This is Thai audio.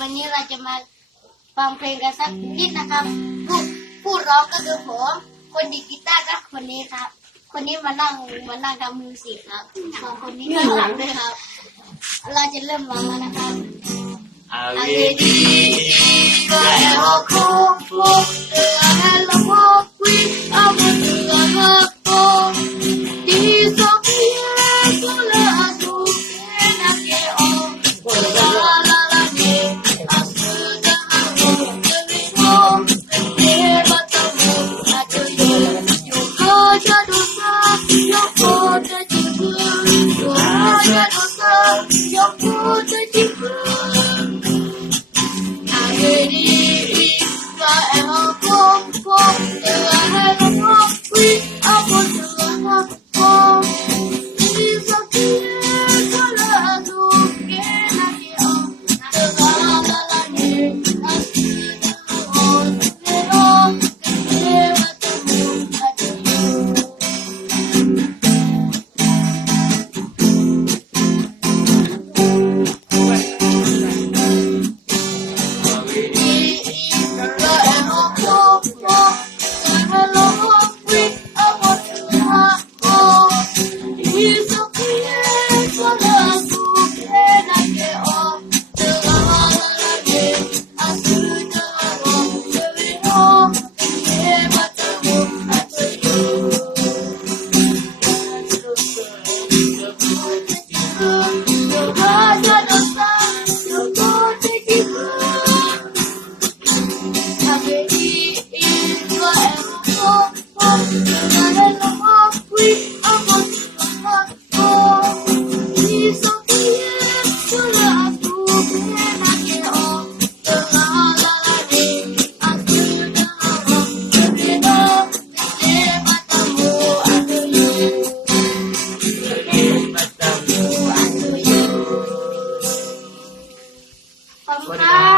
วันนี้เราจะมาฟังเพลงกันสักนิดนะครับผู้ร้องก็คือผมคนดีดกีตาร์ก็คนนี้ครับ คนนี้มานั่งทำมิวสิกครับสองคนนี้ข้างหลังด้วยครับ เราจะเริ่มร้องแล้วนะครับAvedi Kaehoku Hello we Amutuahaku Di Sofia Kula Aku Kenake O Kodalalani Asuda Aku Kewino Kebatamu Atuyo Yoko Jadosa Yoko Tajibu Yoko Jadosa Yoko Tajibuขอบคุณครับ